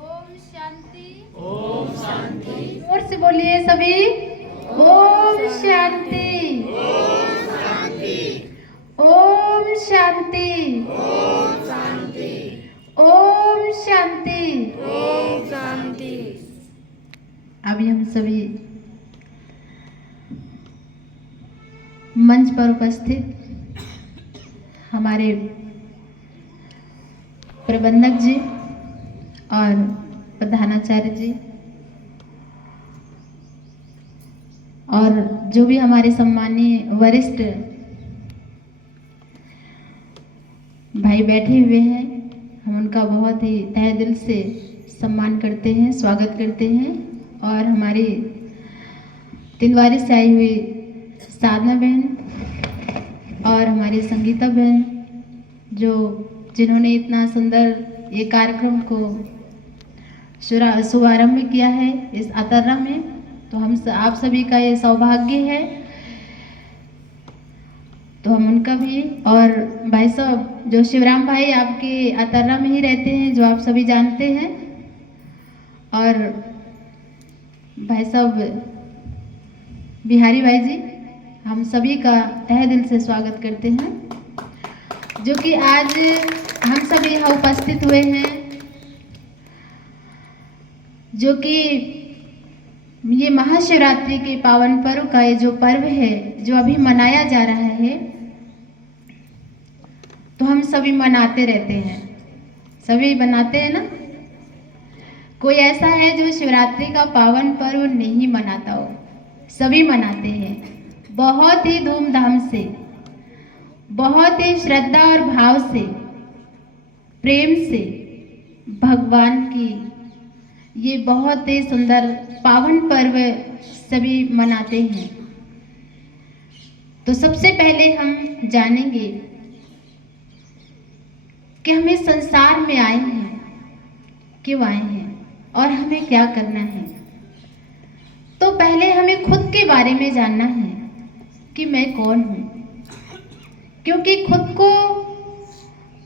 ओम शांति। जोर से बोलिए सभी, ओम शांति। ओम शांति। ओम शांति। अभी हम सभी मंच पर उपस्थित हमारे प्रबंधक जी और प्रधानाचार्य जी और जो भी हमारे सम्मानीय वरिष्ठ भाई बैठे हुए हैं, हम उनका बहुत ही तहे दिल से सम्मान करते हैं, स्वागत करते हैं। और हमारी तिलवारी से आई हुई साधना बहन और हमारी संगीता बहन जिन्होंने इतना सुंदर ये कार्यक्रम को शुभारंभ किया है इस अतर्रा में, तो आप सभी का ये सौभाग्य है, तो हम उनका भी। और भाई साहब जो शिवराम भाई आपके अतर्रा में ही रहते हैं, जो आप सभी जानते हैं, और भाई साहब बिहारी भाई जी, हम सभी का तहे दिल से स्वागत करते हैं, जो कि आज हम सभी यहाँ उपस्थित हुए हैं, जो कि ये महाशिवरात्रि के पावन पर्व का ये जो पर्व है जो अभी मनाया जा रहा है, तो हम सभी मनाते रहते हैं, सभी मनाते हैं ना। कोई ऐसा है जो शिवरात्रि का पावन पर्व नहीं मनाता हो? सभी मनाते हैं, बहुत ही धूमधाम से, बहुत ही श्रद्धा और भाव से, प्रेम से भगवान की ये बहुत ही सुंदर पावन पर्व सभी मनाते हैं। तो सबसे पहले हम जानेंगे कि हम इस संसार में आए हैं, क्यों आए हैं और हमें क्या करना है। तो पहले हमें खुद के बारे में जानना है कि मैं कौन हूँ, क्योंकि खुद को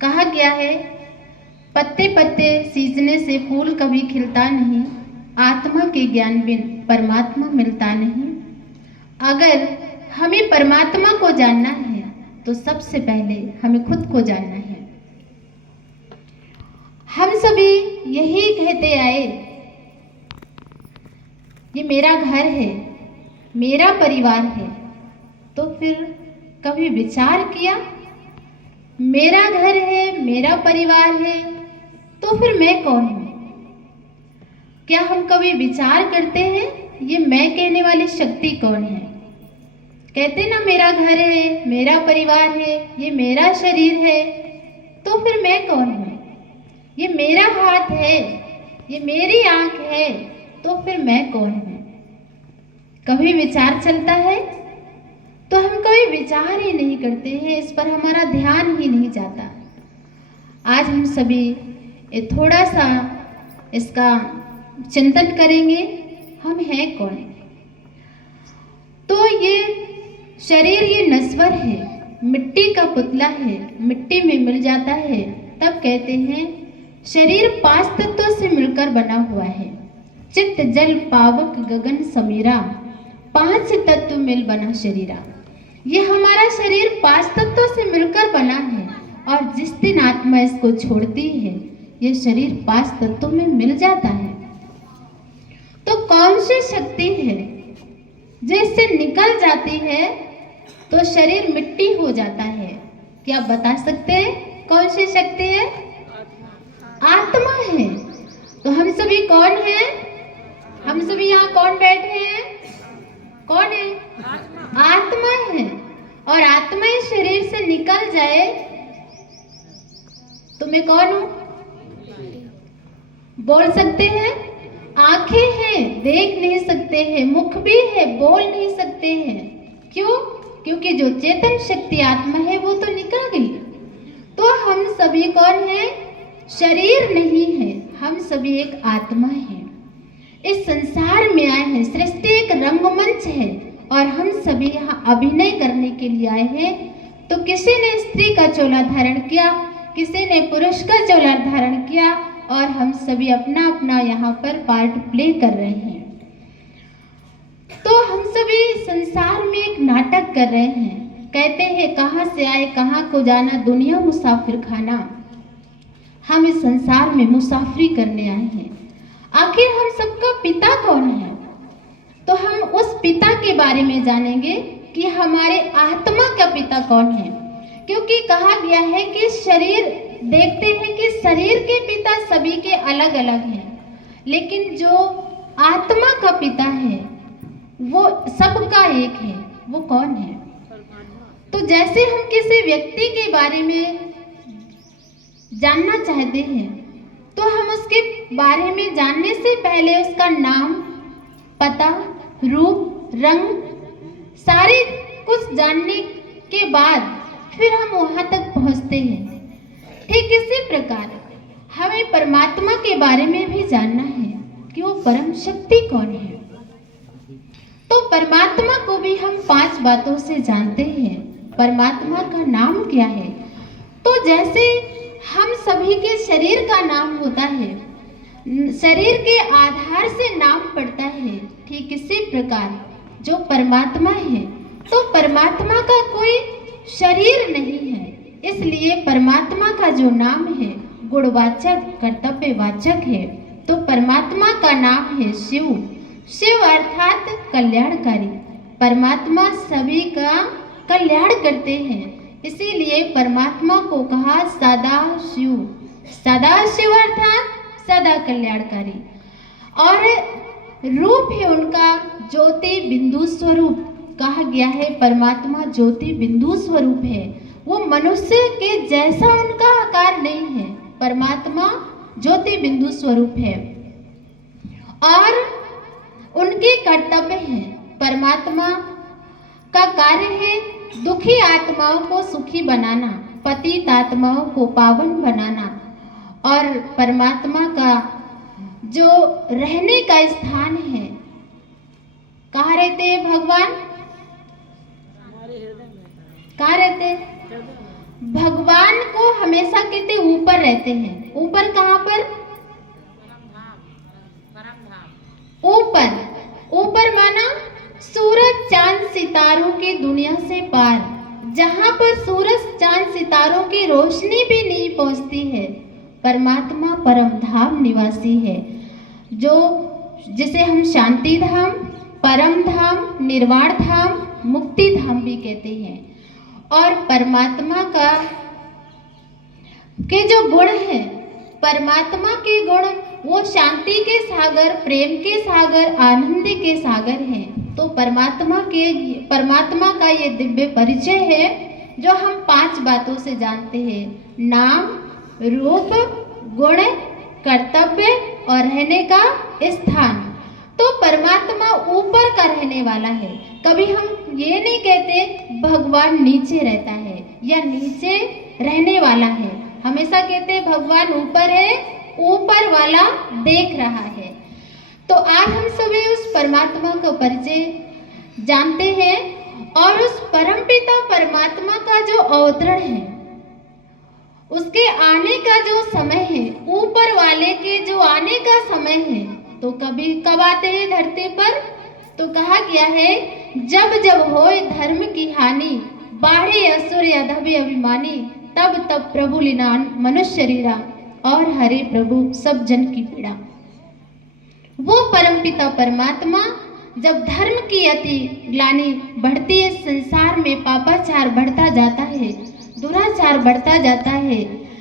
कहा गया है, पत्ते पत्ते सींचने से फूल कभी खिलता नहीं, आत्मा के ज्ञान बिन परमात्मा मिलता नहीं। अगर हमें परमात्मा को जानना है तो सबसे पहले हमें खुद को जानना है। हम सभी यही कहते आए, ये मेरा घर है, मेरा परिवार है, तो फिर कभी विचार किया, मेरा घर है, मेरा परिवार है, तो फिर मैं कौन हूँ? क्या हम कभी विचार करते हैं ये मैं कहने वाली शक्ति कौन है? कहते ना मेरा घर है, मेरा परिवार है, ये मेरा शरीर है, तो फिर मैं कौन हूँ? ये मेरा हाथ है, ये मेरी आंख है, तो फिर मैं कौन हूँ? कभी विचार चलता है? तो हम कभी विचार ही नहीं करते हैं, इस पर हमारा ध्यान ही नहीं जाता। आज हम सभी ये थोड़ा सा इसका चिंतन करेंगे, हम हैं कौन। तो ये शरीर ये नश्वर है, मिट्टी का पुतला है, मिट्टी में मिल जाता है। तब कहते हैं शरीर 5 तत्वों से मिलकर बना हुआ है, चित्त जल पावक गगन समीरा, 5 तत्व मिल बना शरीरा। ये हमारा शरीर 5 तत्वों से मिलकर बना है, और जिस दिन आत्मा इसको छोड़ती है ये शरीर 5 तत्वों में मिल जाता है। तो कौन सी शक्ति है जो इससे निकल जाती है तो शरीर मिट्टी हो जाता है? क्या आप बता सकते हैं कौन सी शक्ति है? आत्मा है। तो हम सभी कौन हैं? हम सभी यहाँ कौन बैठे हैं? कौन है? आत्मा है। और आत्मा इस शरीर से निकल जाए तो मैं कौन हूँ? बोल सकते हैं? आंखें हैं, देख नहीं सकते हैं, मुख भी है, बोल नहीं सकते हैं। क्यों? क्योंकि जो चेतन शक्ति आत्मा है वो तो निकल गई। तो हम सभी कौन हैं? शरीर नहीं है, हम सभी एक आत्मा है। इस संसार में आए हैं, सृष्टि एक रंगमंच है और हम सभी यहाँ अभिनय करने के लिए आए हैं। तो किसी ने स्त्री का चोला धारण किया, किसी ने पुरुष का चोला धारण किया और हम सभी अपना अपना यहाँ पर पार्ट प्ले कर रहे हैं। तो हम सभी संसार में एक नाटक कर रहे हैं। कहते हैं कहाँ से आए कहाँ को जाना, दुनिया मुसाफिर खाना। हम इस संसार में मुसाफरी करने आए हैं। आखिर हम सबका पिता कौन है? तो हम उस पिता के बारे में जानेंगे कि हमारे आत्मा का पिता कौन है। क्योंकि कहा गया है कि शरीर, देखते हैं कि शरीर के पिता सभी के अलग अलग हैं, लेकिन जो आत्मा का पिता है वो सबका एक है। वो कौन है? तो जैसे हम किसी व्यक्ति के बारे में जानना चाहते हैं तो हम उसके बारे में जानने से पहले उसका नाम, पता, रूप, रंग सारे कुछ जानने के बाद फिर हम वहां तक पहुंचते हैं। ठीक इसी प्रकार हमें परमात्मा के बारे में भी जानना है कि वो परम शक्ति कौन है। तो परमात्मा को भी हम 5 बातों से जानते हैं। परमात्मा का नाम क्या है? तो जैसे हम सभी के शरीर का नाम होता है, शरीर के आधार से नाम पड़ता है, ठीक इसी प्रकार जो परमात्मा है तो परमात्मा का कोई शरीर नहीं है, इसलिए परमात्मा का जो नाम है गुणवाचक, कर्तव्यवाचक है। तो परमात्मा का नाम है शिव। शिव अर्थात कल्याणकारी। परमात्मा सभी का कल्याण करते हैं, इसीलिए परमात्मा को कहा सदा शिव। सदा शिव अर्थात सदा कल्याणकारी। और रूप है उनका ज्योति बिंदु स्वरूप। कहा गया है परमात्मा ज्योति बिंदु स्वरूप है। वो मनुष्य के जैसा उनका आकार नहीं है, परमात्मा ज्योति बिंदु स्वरूप है। और उनके कर्तव्य हैं। परमात्मा का कार्य है दुखी आत्माओं को सुखी बनाना, पतित आत्माओं को पावन बनाना। और परमात्मा का जो रहने का स्थान है, कहाँ रहते हैं भगवान? कहाँ रहते हैं? भगवान को हमेशा कहते ऊपर रहते हैं। ऊपर कहाँ पर? ऊपर। ऊपर माना सूरज चांद सितारों की दुनिया से पार, जहाँ पर सूरज चांद सितारों की रोशनी भी नहीं पहुँचती है। परमात्मा परम धाम निवासी है, जो जिसे हम शांति धाम, परम धाम, निर्वाण धाम, मुक्ति धाम भी कहते हैं। और परमात्मा का के जो गुण है, परमात्मा के गुण वो शांति के सागर, प्रेम के सागर, आनंद के सागर हैं। तो परमात्मा का ये दिव्य परिचय है जो हम 5 बातों से जानते हैं। नाम, रूप, गुण, कर्तव्य और रहने का स्थान। तो परमात्मा ऊपर का रहने वाला है। कभी हम ये नहीं कहते भगवान नीचे रहता है या नीचे रहने वाला है, हमेशा कहते भगवान ऊपर है, ऊपर वाला देख रहा है। तो आज हम सभी उस परमात्मा का परिचय जानते हैं और उस परमपिता परमात्मा का जो अवतरण है, उसके आने का जो समय है, ऊपर वाले के जो आने का समय है, तो कभी कब आते हैं धरती पर? तो कहा गया है जब जब होए धर्म की हानि, बाढ़े असुर अधम अभिमानी, तब तब प्रभु लीनान मनुष्य शरीरा, और हरे प्रभु सब जन की पीड़ा। वो परमपिता परमात्मा जब धर्म की अति ग्लानि बढ़ती है, संसार में पापाचार बढ़ता जाता है, दुराचार बढ़ता जाता है,